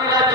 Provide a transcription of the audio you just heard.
Thank you.